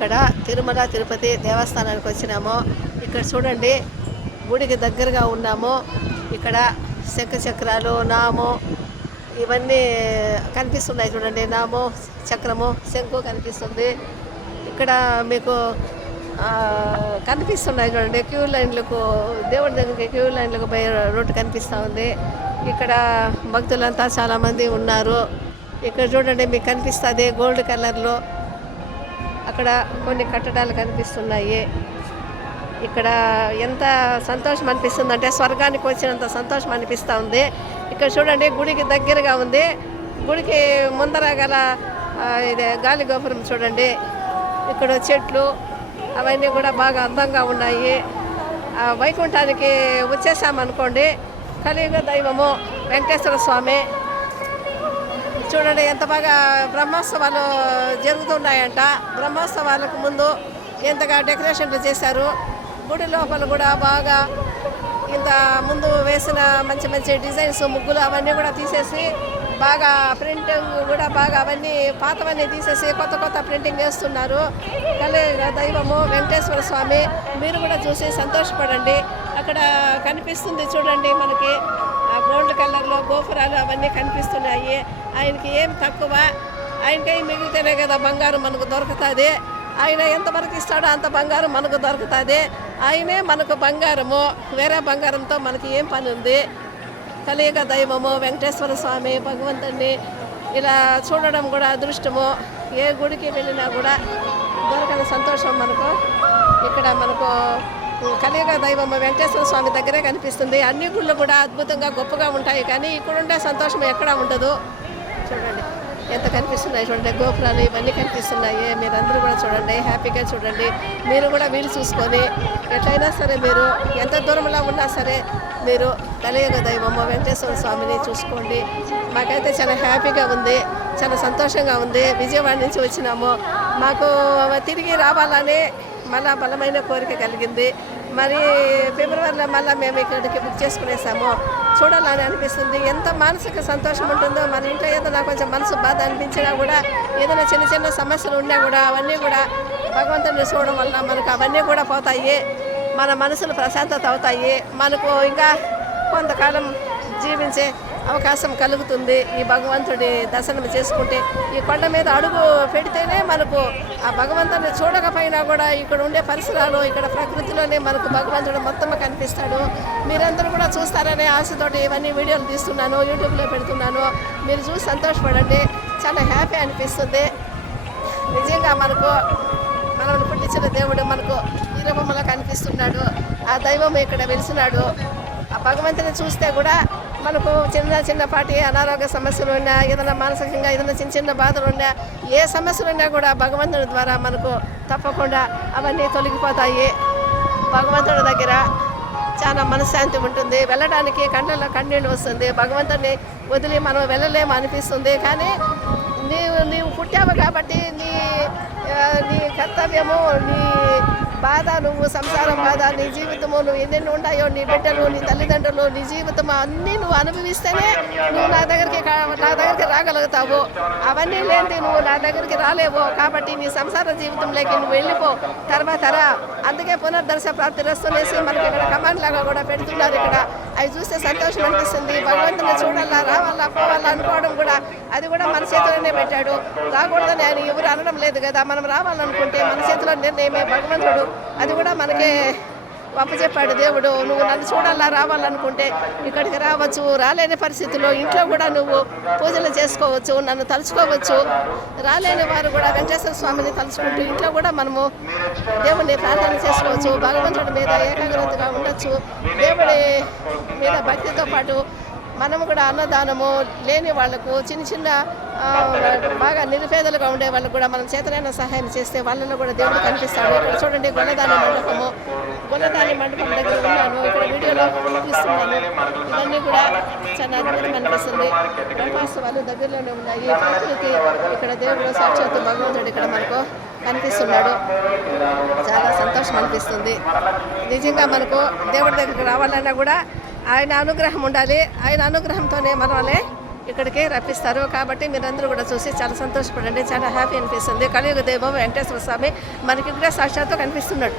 ఇక్కడ తిరుమల తిరుపతి దేవస్థానానికి వచ్చినాము. ఇక్కడ చూడండి గుడికి దగ్గరగా ఉన్నాము. ఇక్కడ శంఖ చక్రాలు, నాము ఇవన్నీ కనిపిస్తున్నాయి. చూడండి నాము, చక్రము, శంకు కనిపిస్తుంది. ఇక్కడ మీకు కనిపిస్తున్నాయి. చూడండి క్యూ లైన్లకు, దేవుడి దగ్గరికి క్యూ లైన్లకు పోయే రోడ్డు కనిపిస్తూ ఉంది. ఇక్కడ భక్తులంతా చాలామంది ఉన్నారు. ఇక్కడ చూడండి మీకు కనిపిస్తుంది గోల్డ్ కలర్లో అక్కడ కొన్ని కట్టడాలు కనిపిస్తున్నాయి. ఇక్కడ ఎంత సంతోషం అనిపిస్తుంది అంటే స్వర్గానికి వచ్చినంత సంతోషం అనిపిస్తూ ఉంది. ఇక్కడ చూడండి గుడికి దగ్గరగా ఉంది. గుడికి ముందర గల ఇది గాలి గోపురం చూడండి. ఇక్కడ చెట్లు అవన్నీ కూడా బాగా అందంగా ఉన్నాయి. వైకుంఠానికి వచ్చేసామనుకోండి. కలియుగ దైవము వెంకటేశ్వర స్వామి చూడండి ఎంత బాగా బ్రహ్మోత్సవాలు జరుగుతున్నాయంట. బ్రహ్మోత్సవాలకు ముందు ఎంతగా డెకరేషన్లు చేశారు. గుడి లోపల కూడా బాగా ఇంత ముందు వేసిన మంచి మంచి డిజైన్స్, ముగ్గులు అవన్నీ కూడా తీసేసి బాగా ప్రింటింగ్ కూడా బాగా అవన్నీ పాతవన్నీ తీసేసి కొత్త కొత్త ప్రింటింగ్ వేస్తున్నారు. కలియుగ దైవము వెంకటేశ్వర స్వామి మీరు కూడా చూసి సంతోషపడండి. అక్కడ కనిపిస్తుంది చూడండి మనకి ఆ గోల్డ్ కలర్లో గోపురాలు అవన్నీ కనిపిస్తున్నాయి. ఆయనకి ఏం తక్కువ, ఆయనకి మిగిలితేనే కదా బంగారం మనకు దొరుకుతుంది. ఆయన ఎంతవరకు ఇస్తాడో అంత బంగారం మనకు దొరుకుతుంది. ఆయనే మనకు బంగారము, వేరే బంగారంతో మనకి ఏం పని ఉంది. కలియుగ దైవము వెంకటేశ్వర స్వామి భగవంతుడిని ఇలా చూడడం కూడా అదృష్టము. ఏ గుడికి వెళ్ళినా కూడా దొరకని సంతోషం మనకు ఇక్కడ మనకు కలియుగ దైవము వెంకటేశ్వర స్వామి దగ్గరే కనిపిస్తుంది. అన్ని గుళ్ళు కూడా అద్భుతంగా గొప్పగా ఉంటాయి, కానీ ఇక్కడ ఉండే సంతోషం ఎక్కడా ఉండదు. చూడండి ఎంత కనిపిస్తున్నాయి. చూడండి గోపురాలు ఇవన్నీ కనిపిస్తున్నాయి. మీరందరూ కూడా చూడండి, హ్యాపీగా చూడండి. మీరు కూడా వీలు చూసుకొని ఎట్లయినా సరే మీరు ఎంత దూరంలో ఉన్నా సరే మీరు కలియుగ దైవము వెంకటేశ్వర స్వామిని చూసుకోండి. మాకైతే చాలా హ్యాపీగా ఉంది, చాలా సంతోషంగా ఉంది. విజయవాడ నుంచి వచ్చినాము. మాకు తిరిగి రావాలని మళ్ళా బలమైన కోరిక కలిగింది. మరి ఫిబ్రవరిలో మళ్ళీ మేము ఇక్కడికి బుక్ చేసుకునేసాము. చూడాలని అనిపిస్తుంది. ఎంత మానసిక సంతోషం ఉంటుందో. మన ఇంట్లో ఏదైనా కొంచెం మనసు బాధ అనిపించినా కూడా, ఏదైనా చిన్న చిన్న సమస్యలు ఉన్నా కూడా అవన్నీ కూడా భగవంతుని చూడడం వల్ల మనకు అవన్నీ కూడా పోతాయి. మన మనసులు ప్రశాంతత అవుతాయి. మనకు ఇంకా కొంతకాలం జీవించే అవకాశం కలుగుతుంది. ఈ భగవంతుడి దర్శనం చేసుకుంటే, ఈ కొండ మీద అడుగు పెడితేనే మనకు ఆ భగవంతుడిని చూడకపోయినా కూడా ఇక్కడ ఉండే పరిసరాలు, ఇక్కడ ప్రకృతిలోనే మనకు భగవంతుడు మొత్తం కనిపిస్తాడు. మీరందరూ కూడా చూస్తారనే ఆశతోటి ఇవన్నీ వీడియోలు తీస్తున్నాను, యూట్యూబ్లో పెడుతున్నాను. మీరు చూసి సంతోషపడండి. చాలా హ్యాపీ అనిపిస్తుంది. నిజంగా మనకు మనల్ని పుట్టించిన దేవుడు మనకు ఈ రూపంలో కనిపిస్తున్నాడు. ఆ దైవం ఇక్కడ వెలిసినాడు. ఆ భగవంతుని చూస్తే కూడా మనకు చిన్న చిన్నపాటి అనారోగ్య సమస్యలు ఉన్నా, ఏదైనా మానసికంగా ఏదైనా చిన్న చిన్న బాధలు ఉన్నా, ఏ సమస్యలు ఉన్నా కూడా భగవంతుడి ద్వారా మనకు తప్పకుండా అవన్నీ తొలగిపోతాయి. భగవంతుడి దగ్గర చాలా మనశ్శాంతి ఉంటుంది. వెళ్ళడానికి కళ్ళల్లో కన్నీళ్ళు వస్తుంది. భగవంతుడిని వదిలి మనం వెళ్ళలేము అనిపిస్తుంది. కానీ నీవు పుట్టావు కాబట్టి నీ కర్తవ్యము, నీ బాధ, నువ్వు సంసారం బాధ, నీ జీవితము, నువ్వు ఎన్నెన్ని ఉంటాయో, నీ బిడ్డలు, నీ తల్లిదండ్రులు, నీ జీవితం అన్నీ నువ్వు అనుభవిస్తేనే నువ్వు నా దగ్గరికి రాగలుగుతావు. అవన్నీ లేని నువ్వు నా దగ్గరికి రాలేవు. కాబట్టి నీ సంసార జీవితంలోకి నువ్వు వెళ్ళిపో, తర్వాత రా. అందుకే పునర్దర్శ ప్రాప్తి రస్తునేసి మనకి ఇక్కడ కమాండ్ లాగా కూడా పెడుతున్నారు. ఇక్కడ అవి చూస్తే సంతోషం అనిపిస్తుంది. భగవంతుని చూడాలా, రావాలా, పోవాలా అనుకోవడం కూడా అది కూడా మన చేతిలోనే పెట్టాడు. రాకూడదని ఆయన ఎవరు అనడం లేదు కదా. మనం రావాలనుకుంటే మన చేతిలో నిర్ణయమే. భగవంతుడు అది కూడా మనకే అప్పచెప్పాడు దేవుడు. నువ్వు నన్ను చూడాలా, రావాలనుకుంటే ఇక్కడికి రావచ్చు. రాలేని పరిస్థితుల్లో ఇంట్లో కూడా నువ్వు పూజలు చేసుకోవచ్చు, నన్ను తలుచుకోవచ్చు. రాలేని వారు కూడా వెంకటేశ్వర స్వామిని తలుచుకుంటూ ఇంట్లో కూడా మనము దేవుడిని ప్రార్థన చేసుకోవచ్చు. భగవంతుడి మీద ఏకాగ్రతగా ఉండొచ్చు. దేవుడి మీద భక్తితో పాటు మనము కూడా అన్నదానము లేని వాళ్లకు, చిన్న చిన్న బాగా నిరుపేదలుగా ఉండే వాళ్ళకు కూడా మనం చేతనైన సహాయం చేస్తే వాళ్ళలో కూడా దేవుడు కనిపిస్తాడు. ఇక్కడ చూడండి గొల్లదాని మండపము, గొల్లదాని మండపం దగ్గర ఉన్నాను. ఇక్కడ వీడియోలో తీస్తున్నాను. ఇవన్నీ కూడా చాలా అద్భుతం అనిపిస్తుంది. బ్రహ్మోత్సవాలు దగ్గరలోనే ఉన్నాయి. ప్రకృతి ఇక్కడ దేవుడు సాక్షాత్తు భగవంతుడు ఇక్కడ మనకు కనిపిస్తున్నాడు. చాలా సంతోషం అనిపిస్తుంది. నిజంగా మనకు దేవుడి దగ్గరికి రావాలన్నా కూడా ఆయన అనుగ్రహం ఉండాలి. ఆయన అనుగ్రహంతోనే మనల్ని ఇక్కడికి రప్పిస్తారు. కాబట్టి మీరందరూ కూడా చూసి చాలా సంతోషపడండి, చాలా హ్యాపీ అనిపిస్తుంది. కలియుగ దైవం వెంకటేశ్వర స్వామి మనకి ఇక్కడే సాక్షాత్తు కనిపిస్తున్నాడు.